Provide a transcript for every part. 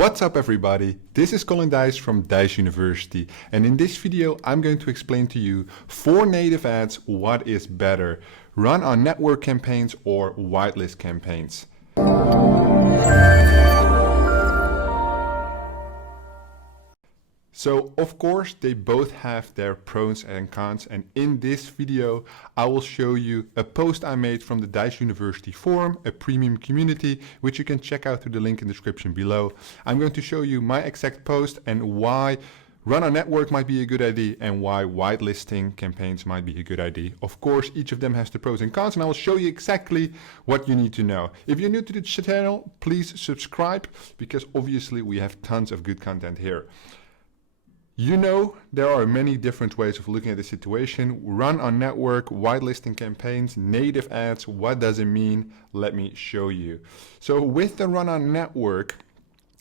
What's up everybody, this is Colin Dijs from Dijs University, and in this video I'm going to explain to you for native ads what is better, run on network campaigns or whitelist campaigns. So of course they both have their pros and cons, and in this video I will show you a post I made from the Dijs University forum, a premium community, which you can check out through the link in the description below. I'm going to show you my exact post and why run on network might be a good idea and why whitelisting campaigns might be a good idea. Of course, each of them has the pros and cons, and I will show you exactly what you need to know. If you're new to the channel, please subscribe, because obviously we have tons of good content here. You know, there are many different ways of looking at the situation. Run on network, whitelisting campaigns, native ads, what does it mean? Let me show you. So with the run on network,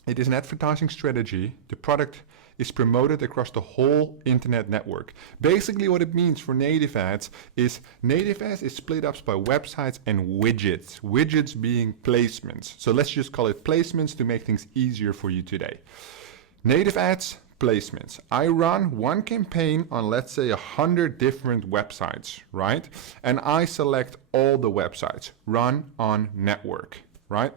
it is an advertising strategy. The product is promoted across the whole internet network. Basically what it means for native ads is split up by websites and widgets. Widgets being placements. So let's just call it placements to make things easier for you today. Native ads, placements. I run one campaign on, let's say, 100 different websites, right? And I select all the websites, run on network, right?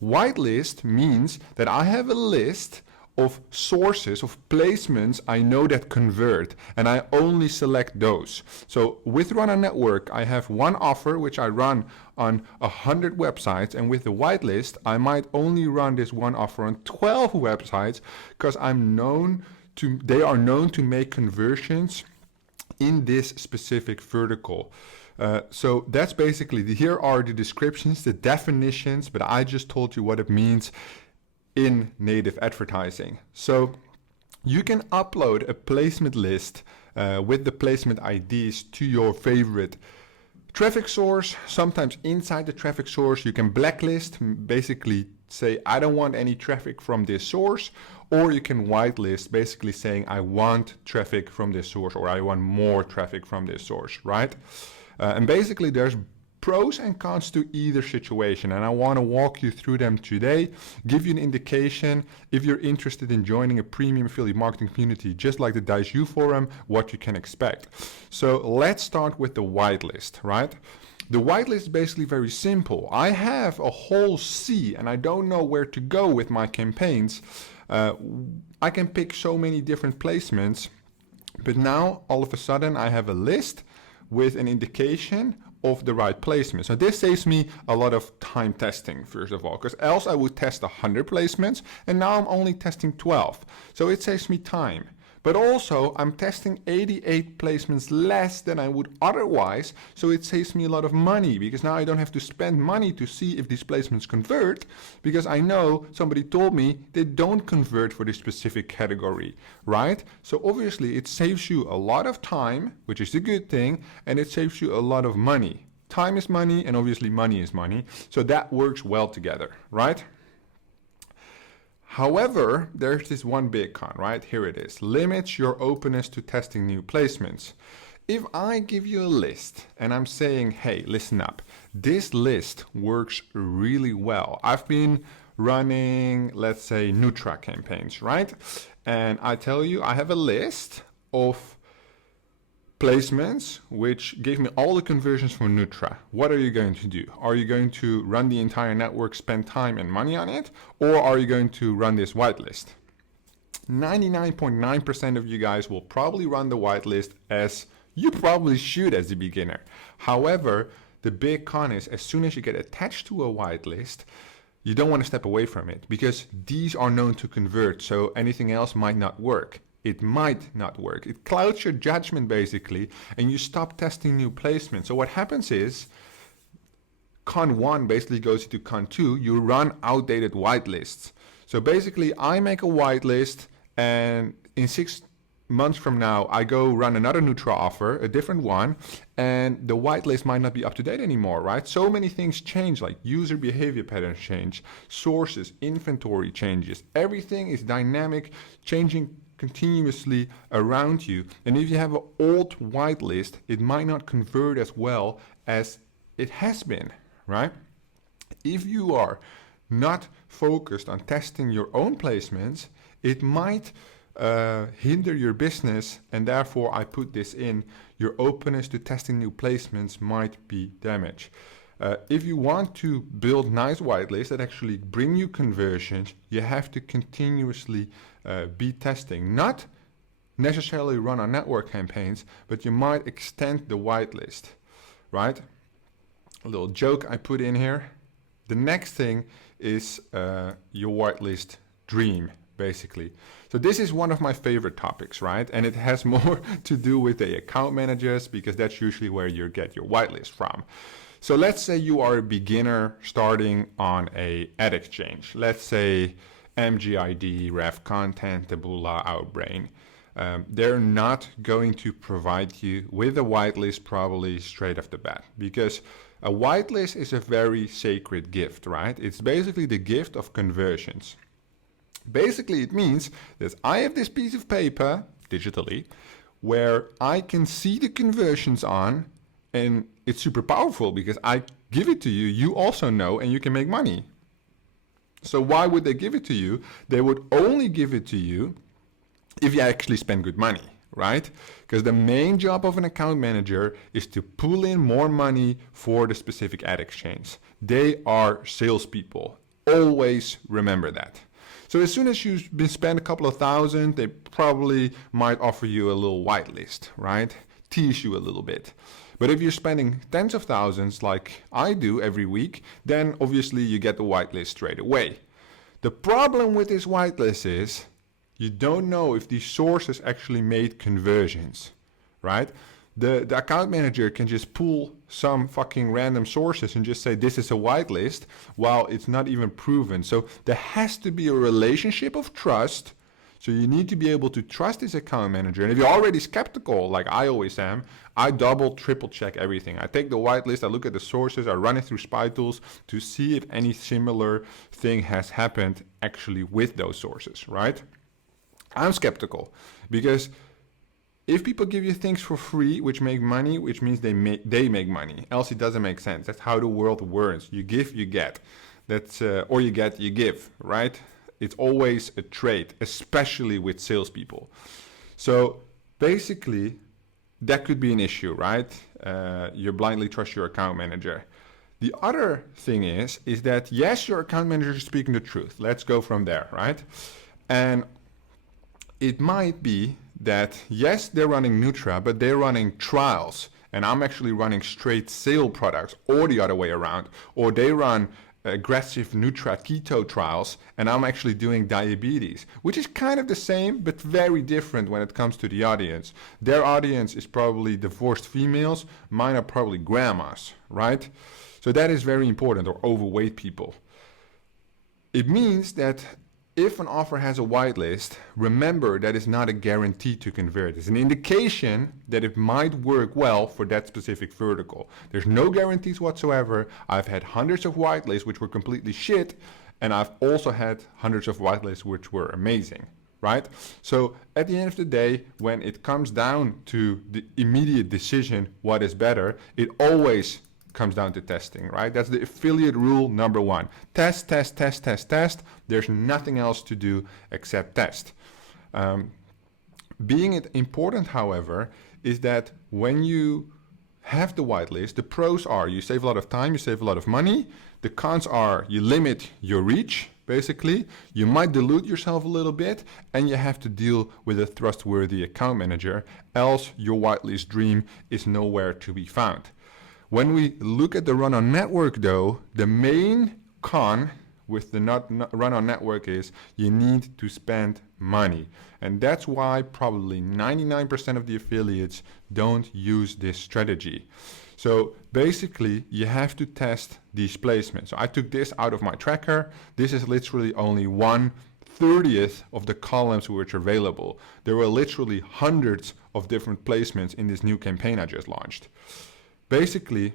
Whitelist means that I have a list of sources, of placements I know that convert, and I only select those. So with run on network, I have one offer which I run on 100 websites, and with the whitelist, I might only run this one offer on 12 websites, because they are known to make conversions in this specific vertical. So that's basically, here are the descriptions, the definitions, but I just told you what it means in native advertising. So you can upload a placement list with the placement IDs to your favorite traffic source. Sometimes inside the traffic source you can blacklist, basically say I don't want any traffic from this source, or you can whitelist, basically saying I want traffic from this source, or I want more traffic from this source, right? And basically there's pros and cons to either situation, and I want to walk you through them today, give you an indication if you're interested in joining a premium affiliate marketing community just like the Dijs U forum, what you can expect. So let's start with the whitelist, right? The whitelist is basically very simple. I have a whole sea and I don't know where to go with my campaigns. I can pick so many different placements, but now all of a sudden I have a list with an indication of the right placement. So this saves me a lot of time testing, first of all, because else I would test 100 placements and now I'm only testing 12. So it saves me time. But also I'm testing 88 placements less than I would otherwise, so it saves me a lot of money, because now I don't have to spend money to see if these placements convert, because I know somebody told me they don't convert for this specific category, right? So obviously it saves you a lot of time, which is a good thing, and it saves you a lot of money. Time is money, and obviously money is money, so that works well together, right? However, there's this one big con, right? Here it is. Limits your openness to testing new placements. If I give you a list and I'm saying, hey, listen up, this list works really well. I've been running, let's say, Nutra campaigns, right? And I tell you, I have a list of placements which gave me all the conversions from Nutra. What are you going to do? Are you going to run the entire network, spend time and money on it, or are you going to run this whitelist? 99.9% of you guys will probably run the whitelist, as you probably should as a beginner. However, the big con is, as soon as you get attached to a whitelist, you don't want to step away from it, because these are known to convert, so anything else might not work. It might not work. It clouds your judgment basically, and you stop testing new placements. So what happens is, con 1 basically goes into con 2, you run outdated whitelists. So basically I make a whitelist, and in 6 months from now I go run another Nutra offer, a different one, and the whitelist might not be up to date anymore, right? So many things change, like user behavior patterns change, sources, inventory changes, everything is dynamic, changing continuously around you. And if you have an old whitelist, it might not convert as well as it has been, right? If you are not focused on testing your own placements, it might hinder your business, and therefore I put this in. Your openness to testing new placements might be damaged. If you want to build nice whitelists that actually bring you conversions, you have to continuously be testing. Not necessarily run on network campaigns, but you might extend the whitelist, right? A little joke I put in here. The next thing is your whitelist dream, basically. So this is one of my favorite topics, right? And it has more to do with the account managers, because that's usually where you get your whitelist from. So let's say you are a beginner starting on a ad exchange. Let's say MGID, Ref Content, Taboola, Outbrain. They're not going to provide you with a whitelist probably straight off the bat, because a whitelist is a very sacred gift, right? It's basically the gift of conversions. Basically, it means that I have this piece of paper, digitally, where I can see the conversions on, and it's super powerful because I give it to you, you also know, and you can make money. So why would they give it to you? They would only give it to you if you actually spend good money, right? Because the main job of an account manager is to pull in more money for the specific ad exchange. They are salespeople. Always remember that. So as soon as you've been spent a couple of thousand, they probably might offer you a little whitelist, right? Tease you a little bit. But if you're spending tens of thousands like I do every week, then obviously you get the whitelist straight away. The problem with this whitelist is you don't know if these sources actually made conversions, right? The account manager can just pull some fucking random sources and just say this is a whitelist, while it's not even proven. So there has to be a relationship of trust. So you need to be able to trust this account manager. And if you're already skeptical, like I always am, I double, triple check everything. I take the whitelist, I look at the sources, I run it through spy tools to see if any similar thing has happened actually with those sources, right? I'm skeptical because if people give you things for free, which make money, which means they make money, else it doesn't make sense. That's how the world works. You give, you get. That's or you get, you give, right? It's always a trade, especially with salespeople. So basically, that could be an issue, right? You blindly trust your account manager. The other thing is that yes, your account manager is speaking the truth. Let's go from there, right? And it might be that yes, they're running Nutra, but they're running trials, and I'm actually running straight sale products, or the other way around, or they run aggressive Nutra keto trials, and I'm actually doing diabetes, which is kind of the same but very different when it comes to the audience. Their audience is probably divorced females, mine are probably grandmas, right? So that is very important, or overweight people. It means that if an offer has a whitelist, remember that it's not a guarantee to convert. It's an indication that it might work well for that specific vertical. There's no guarantees whatsoever. I've had hundreds of whitelists which were completely shit, and I've also had hundreds of whitelists which were amazing, right? So at the end of the day, when it comes down to the immediate decision, what is better, it always comes down to testing, right? That's the affiliate rule number one. Test, test, test, test, test. There's nothing else to do except test. Being it important, however, is that when you have the whitelist, the pros are you save a lot of time, you save a lot of money. The cons are you limit your reach, basically. You might dilute yourself a little bit, and you have to deal with a trustworthy account manager, else your whitelist dream is nowhere to be found. When we look at the run on network though, the main con with the run on network is you need to spend money. And that's why probably 99% of the affiliates don't use this strategy. So basically you have to test these placements. So I took this out of my tracker. This is literally only 1/30th of the columns which are available. There were literally hundreds of different placements in this new campaign I just launched. Basically,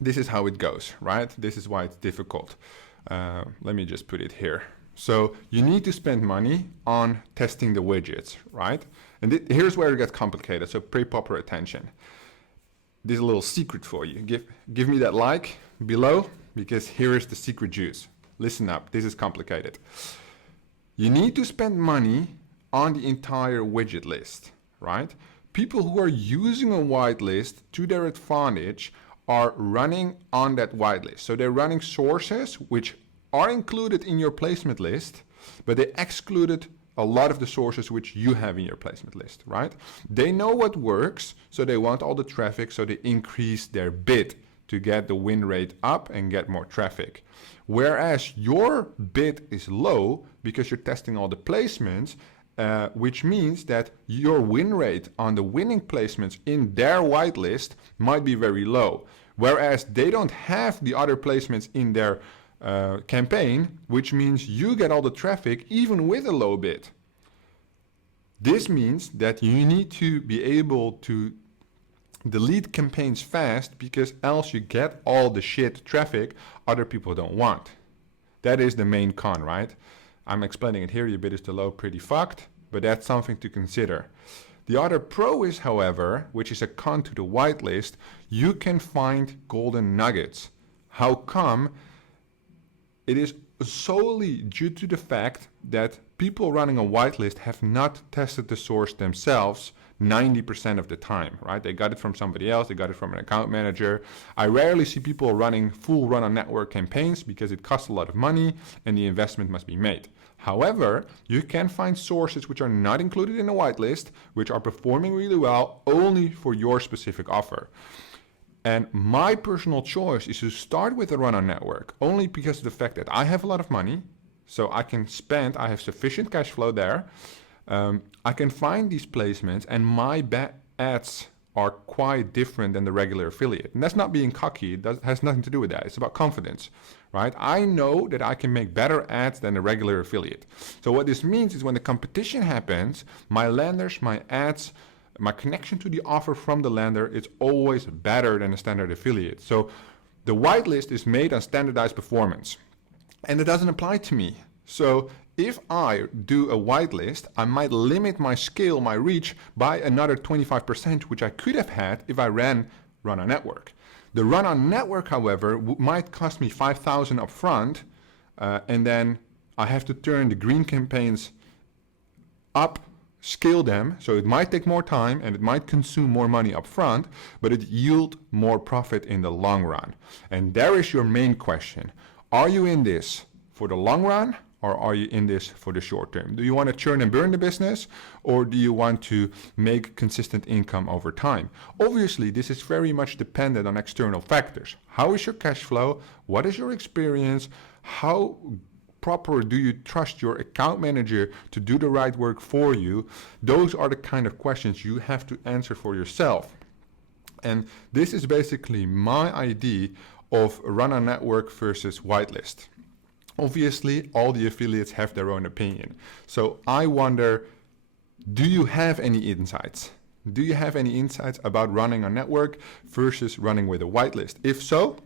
this is how it goes, right? This is why it's difficult. Let me just put it here. So you need to spend money on testing the widgets, right? And here's where it gets complicated, so pay proper attention. This is a little secret for you. Give me that like below, because here is the secret juice. listen up, this is complicated. You need to spend money on the entire widget list, right? People who are using a whitelist to their advantage are running on that whitelist. So they're running sources which are included in your placement list, but they excluded a lot of the sources which you have in your placement list, right? They know what works, so they want all the traffic, so they increase their bid to get the win rate up and get more traffic. Whereas your bid is low because you're testing all the placements, which means that your win rate on the winning placements in their whitelist might be very low. Whereas they don't have the other placements in their campaign, which means you get all the traffic even with a low bid. This means that you need to be able to delete campaigns fast, because else you get all the shit traffic other people don't want. That is the main con, right? I'm explaining it here, your bid is too low, pretty fucked, but that's something to consider. The other pro is, however, which is a con to the whitelist, you can find golden nuggets. How come? It is solely due to the fact that people running a whitelist have not tested the source themselves 90% of the time, right? They got it from somebody else, they got it from an account manager. I rarely see people running full run on network campaigns because it costs a lot of money and the investment must be made. However, you can find sources which are not included in a whitelist, which are performing really well only for your specific offer. And my personal choice is to start with a run-on network, only because of the fact that I have a lot of money, so I can spend, I have sufficient cash flow there. I can find these placements, and my ads are quite different than the regular affiliate. And that's not being cocky, it has nothing to do with that. It's about confidence, right? I know that I can make better ads than a regular affiliate. So what this means is when the competition happens, my landers, my ads, my connection to the offer from the lander is always better than a standard affiliate. So the whitelist is made on standardized performance, and it doesn't apply to me. So if I do a whitelist, I might limit my scale, my reach by another 25%, which I could have had if I ran run-on network. The run-on network, however, might cost me 5,000 upfront, and then I have to turn the green campaigns up, scale them, so it might take more time and it might consume more money up front, but it yield more profit in the long run. And there is your main question. Are you in this for the long run, or are you in this for the short term? Do you want to churn and burn the business, or do you want to make consistent income over time? Obviously, this is very much dependent on external factors. How is your cash flow? What is your experience? How proper do you trust your account manager to do the right work for you? Those are the kind of questions you have to answer for yourself. And this is basically my idea of run-on network versus whitelist. Obviously, all the affiliates have their own opinion. So I wonder, do you have any insights? Do you have any insights about running a network versus running with a whitelist? If so,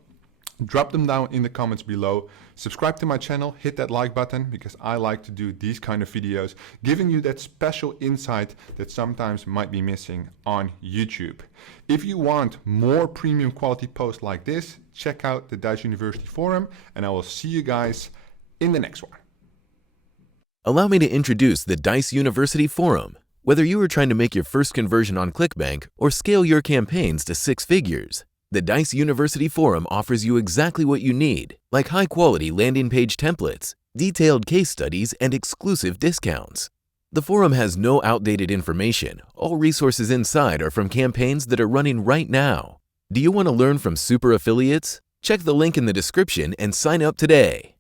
drop them down in the comments below. Subscribe to my channel, hit that like button, because I like to do these kind of videos, giving you that special insight that sometimes might be missing on YouTube. If you want more premium quality posts like this, check out the Dijs University forum, and I will see you guys in the next one. Allow me to introduce the Dijs University forum. Whether you are trying to make your first conversion on ClickBank or scale your campaigns to 6 figures, the Dijs University forum offers you exactly what you need, like high-quality landing page templates, detailed case studies, and exclusive discounts. The forum has no outdated information. All resources inside are from campaigns that are running right now. Do you want to learn from super affiliates? Check the link in the description and sign up today.